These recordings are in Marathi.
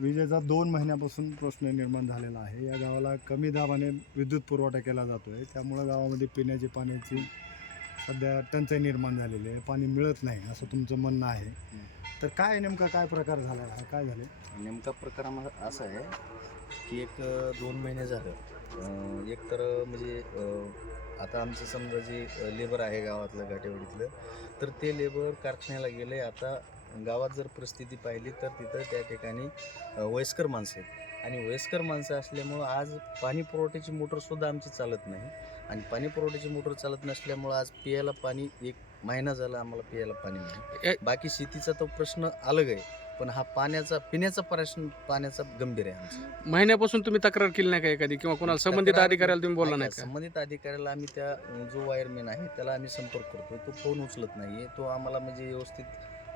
विजेचा दोन महिन्यापासून प्रश्न निर्माण झालेला आहे. या गावाला कमी दाबाने विद्युत पुरवठा केला जातो आहे त्यामुळं गावामध्ये पिण्याची पाण्याची सध्या टंचाई निर्माण झालेली आहे. पाणी मिळत नाही असं तुमचं म्हणणं आहे. तर काय नेमका काय प्रकार झाला? आहे काय झाले? नेमका प्रकार आम्हाला असा आहे की एक अ, दोन महिने झालं. अ, एक तर म्हणजे अ, आता आमचं समजा जे लेबर आहे गावातलं घाटेवाडीतलं तर ते लेबर कारखान्याला गेले. आता गावात जर परिस्थिती पाहिली तर तिथं त्या ठिकाणी वयस्कर माणसं आहेत. आणि वयस्कर माणसं असल्यामुळं आज पाणी पुरवठ्याची मोटरसुद्धा आमची चालत नाही. आणि पाणी पुरवठ्याची मोटर चालत नसल्यामुळं आज पियाला पाणी एक महिना झाला आम्हाला पियाला पाणी नाही. बाकी शेतीचा तो प्रश्न अलग आहे पण हा पाण्याचा पिण्याचा प्रश्न पाण्याचा गंभीर आहे आमचा. महिन्यापासून तुम्ही तक्रार केली नाही का एखादी? किंवा कोणाला संबंधित अधिकाऱ्याला तुम्ही बोलला नाही संबंधित अधिकाऱ्याला आम्ही त्या जो वायरमॅन आहे त्याला आम्ही संपर्क करतो तो फोन उचलत नाहीये. तो आम्हाला म्हणजे व्यवस्थित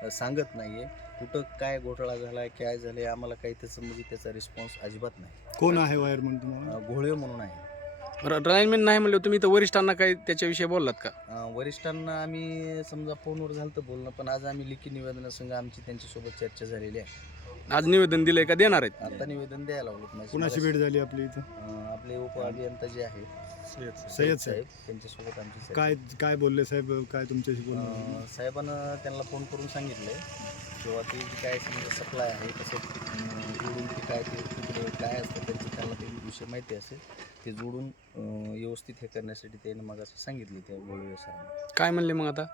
सांगत नाहीये. कुठं काय घोटाळा झालाय काय झालंय आम्हाला काही त्याचं म्हणजे त्याचा रिस्पॉन्स अजिबात नाही. कोण आहे वायरमन तुम्हाला? अं, घोळे म्हणून आहे. ड्रायनमेंट नाही म्हणलं तुम्ही तर वरिष्ठांना काही त्याच्याविषयी बोललात का? अं, वरिष्ठांना आम्ही समजा फोनवर झालं तर बोलणं पण आज आम्ही लिखी निवेदनासंग आमची त्यांच्यासोबत चर्चा झालेली आहे. आज निवेदन दिलंय का देणार आहेत? आता निवेदन द्यायला लागलो कुणाशी भेट झाली आपली इथं? अं, आपले उप अभियंता जे आहेत सय्यद साहेब. त्यांच्यासोबत आमची काय काय बोलले साहेब? काय तुमच्याशी बोलणं? अं, साहेबांना त्यांना फोन करून सांगितलंय. किंवा ते जी काय समजा सप्लाय आहे अं, जोडून ते काय ते तिकडे काय असतं त्यांचं त्यांना ते विषय माहिती असेल ते जोडून अं, व्यवस्थित हे करण्यासाठी त्याने मग असं सांगितले त्या गोळी व्यवसायाला काय म्हणले मग आता?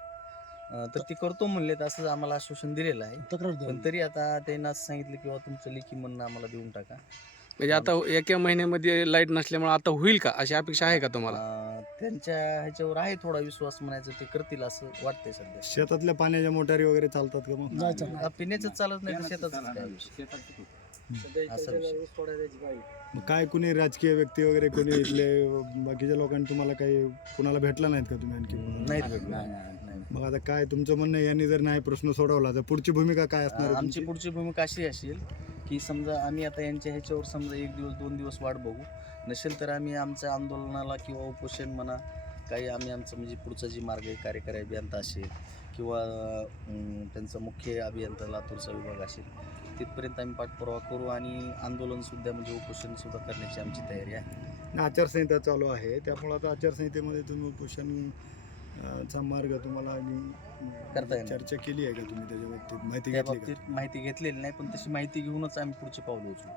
तर ते करतो म्हणले तर असंच आम्हाला आश्वासन दिलेलं आहे. तक्रार पण तरी आता त्यांना असं सांगितलं किंवा तुमचं लेखी म्हणणं आम्हाला देऊन टाका. म्हणजे आता एका महिन्यामध्ये लाइट नसल्यामुळे आता होईल का? अशी अपेक्षा आहे का तुम्हाला? अं, त्यांच्या ह्याच्यावर आहे थोडा विश्वास म्हणायचं ते करतील असं वाटतंय सध्या. शेतातल्या पाण्याच्या मोटारी वगैरे चालतात का मग? जायचं हा, पिण्याचं चालत नाही तर शेताचं काय? विषय असा विषय. मग काय कुणी राजकीय व्यक्ती वगैरे कोणी इथले बाकीच्या लोकांनी तुम्हाला काही कुणाला भेटला नाहीत का तुम्ही आणखी? नाही भेटलं नाही. मग आता काय तुमचं म्हणणं आहे, यांनी जर नाही प्रश्न सोडवला तर पुढची भूमिका काय असणार आहे आमची तुमची? पुढची भूमिका अशी असेल की समजा आम्ही आता यांच्या ह्याच्यावर समजा एक दिवस दोन दिवस वाट बघू. नसेल तर आम्ही आमच्या आंदोलनाला किंवा उपोषण म्हणा काही आम्ही आमचं म्हणजे पुढचा जी मार्ग आहे कार्यकारी अभियंता असेल किंवा अं, त्यांचा मुख्य अभियंता लातूरचा विभाग असेल तिथपर्यंत आम्ही पाठपुरावा करू आणि आंदोलनसुद्धा म्हणजे उपोषणसुद्धा करण्याची आमची तयारी आहे. आचारसंहिता चालू आहे. त्यामुळे आता आचारसंहितेमध्ये तुम्ही उपोषण चा मार्ग तुम्हाला करता आणि येणार. चर्चा केली आहे का तुम्ही त्याच्या बाबतीत? माहिती त्या घेतली बाबतीत माहिती घेतलेली नाही पण तशी माहिती घेऊनच आम्ही पुढचे पावलं उचलू.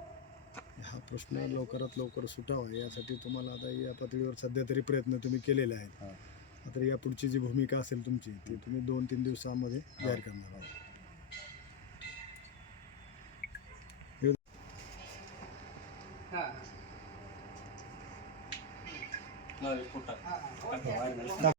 हा प्रश्न लवकरात लवकर सुटावा यासाठी तुम्हाला आता या पातळीवर सध्या तरी प्रयत्न तुम्ही केलेले आहेत. हा. आता या पुढची जी भूमिका असेल तुमची ती तुम्ही दोन तीन दिवसामध्ये जाहीर करणार आहात.